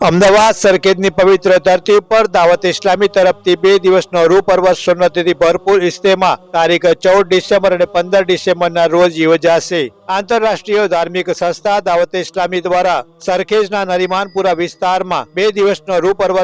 અમદાવાદ સરખેજની પવિત્ર ધરતી ઉપર દાવત ઇસ્લામી તરફથી બે દિવસનો રૂ પર્વ ભરપૂર ઇસ્તેમાં તારીખ ચૌદ ડિસેમ્બર અને પંદર ડિસેમ્બરના રોજ યોજાશે. આંતરરાષ્ટ્રીય ધાર્મિક સંસ્થા દાવત ઇસ્લામી દ્વારા સરખેજના નરીમાનપુરા વિસ્તારમાં બે દિવસનો રૂ પર્વ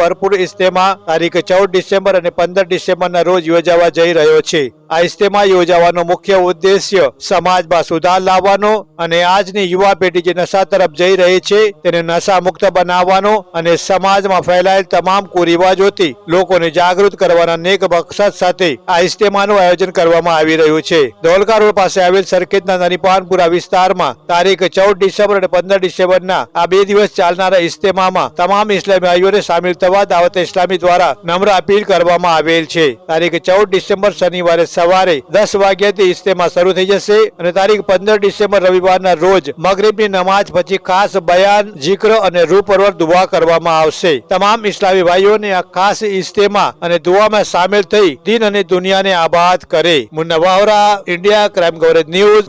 ભરપૂર ઇજ્તેમા તારીખ ચૌદ ડિસેમ્બર અને પંદર ડિસેમ્બરના રોજ યોજાવા જઈ રહ્યો છે. આ ઇજ્તેમા યોજાવાનો મુખ્ય ઉદ્દેશ્ય સમાજમાં સુધાર લાવવાનો અને આજની યુવા પેઢી જે નશા તરફ જઈ રહી છે તેને નશા મુક્ત બનાવવાનો અને સમાજમાં ફેલાયેલ તમામ કુરિવાજોથી લોકોને જાગૃત કરવાના નેક મકસદ સાથે આ ઇજ્તેમાનું આયોજન કરવામાં આવી રહ્યું છે. ધોલકા રોડ પાસે આવેલ સરખેજના નરીપાનપુરા વિસ્તારમાં તારીખ ચૌદ ડિસેમ્બર અને પંદર ડિસેમ્બરના આ બે દિવસ ચાલનારા ઇજ્તેમામાં તમામ ઇસ્લામી ભાઈઓને સામેલ થવા દાવત ઇસ્લામી દ્વારા નમ્ર અપીલ કરવામાં આવેલ છે. તારીખ ચૌદ ડિસેમ્બર શનિવારે સવારે દસ વાગ્યાથી ઇજ્તેમા શરૂ થઈ જશે અને તારીખ પંદર ડિસેમ્બર રવિવારના રોજ મગરીબની નમાઝ પછી ખાસ બયાન, જિક્ર અને રૂપરવર દુઆ કરવામાં આવશે. તમામ ઇસ્લામી ભાઈઓને આ ખાસ ઇજ્તેમા અને દુઆમાં સામેલ થઈ દિન અને દુનિયાને આબાદ કરે. Munna Vavra, India, crime coverage news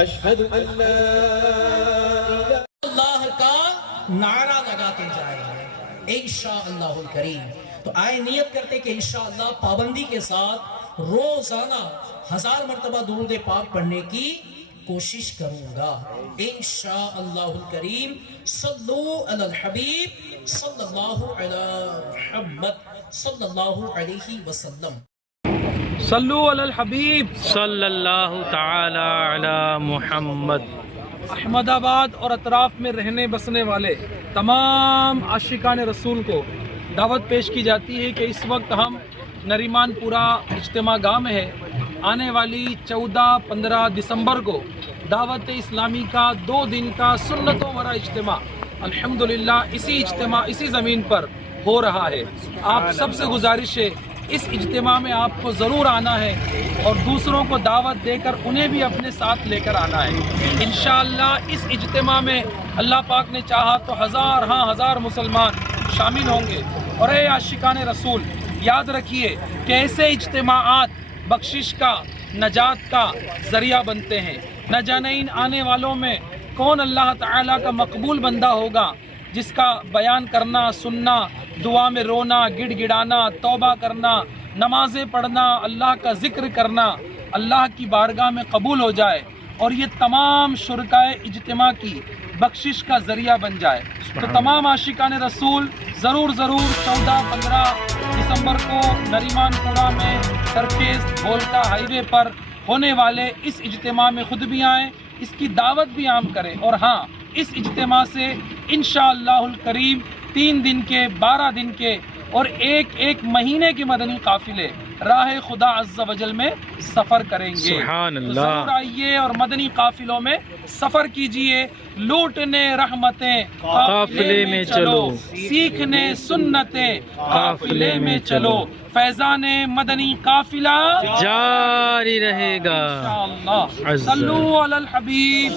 أشهد أن اللہ کا نعرہ لگاتے جائیں گے، انشاءاللہ الکریم۔ تو آئے نیت کرتے کہ انشاءاللہ پابندی کے ساتھ روزانہ ہزار مرتبہ درود پاک پڑھنے کی کوشش کروں گا۔ انشاءاللہ الکریم۔ صلو علی الحبیب صلی اللہ علی محمد صلی اللہ علیہ وسلم۔ صلو علی الحبیب. صلی اللہ تعالی علی محمد. احمد آباد اور اطراف میں رہنے بسنے والے تمام عاشقان رسول کو دعوت پیش کی جاتی ہے کہ اس وقت ہم نریمان پورا اجتماع گاہ میں ہے آنے والی چودہ پندرہ دسمبر کو دعوت اسلامی کا دو دن کا سنتوں ورا اجتماع الحمدللہ اسی اجتماع اسی زمین پر ہو رہا ہے۔ آپ سب سے گزارش ہے اس اجتماع میں آپ کو ضرور آنا ہے اور دوسروں کو دعوت دے کر انہیں بھی اپنے ساتھ لے کر آنا ہے۔ انشاءاللہ اس اجتماع میں اللہ پاک نے چاہا تو ہزار ہاں ہزار مسلمان شامل ہوں گے۔ اور اے عاشقان رسول، یاد رکھیے کہ ایسے اجتماعات بخشش کا، نجات کا ذریعہ بنتے ہیں۔ نہ جانے ان آنے والوں میں کون اللہ تعالیٰ کا مقبول بندہ ہوگا جس کا بیان کرنا، سننا دعا میں رونا گڑ گڑانا توبہ کرنا نمازیں پڑھنا اللہ کا ذکر کرنا اللہ کی بارگاہ میں قبول ہو جائے اور یہ تمام شرکائے اجتماع کی بخشش کا ذریعہ بن جائے۔ تو تمام عاشقان رسول ضرور ضرور چودہ پندرہ دسمبر کو نریمان پورہ میں سرخیز بولتا ہائی وے پر ہونے والے اس اجتماع میں خود بھی آئیں اس کی دعوت بھی عام کریں۔ اور ہاں اس اجتماع سے انشاءاللہ الکریم تین دن کے بارہ دن کے اور ایک ایک مہینے کے مدنی قافلے راہ خدا عز و جل میں سفر کریں گے۔ سبحان اللہ۔ ضرور آئیے اور مدنی قافلوں میں سفر کیجیے۔ لوٹنے رحمتیں قافلے میں چلو۔ سیکھنے سنتیں قافلے میں چلو۔ فیضان مدنی قافلہ جاری رہے گا۔ انشاءاللہ۔ صلو علی الحبیب۔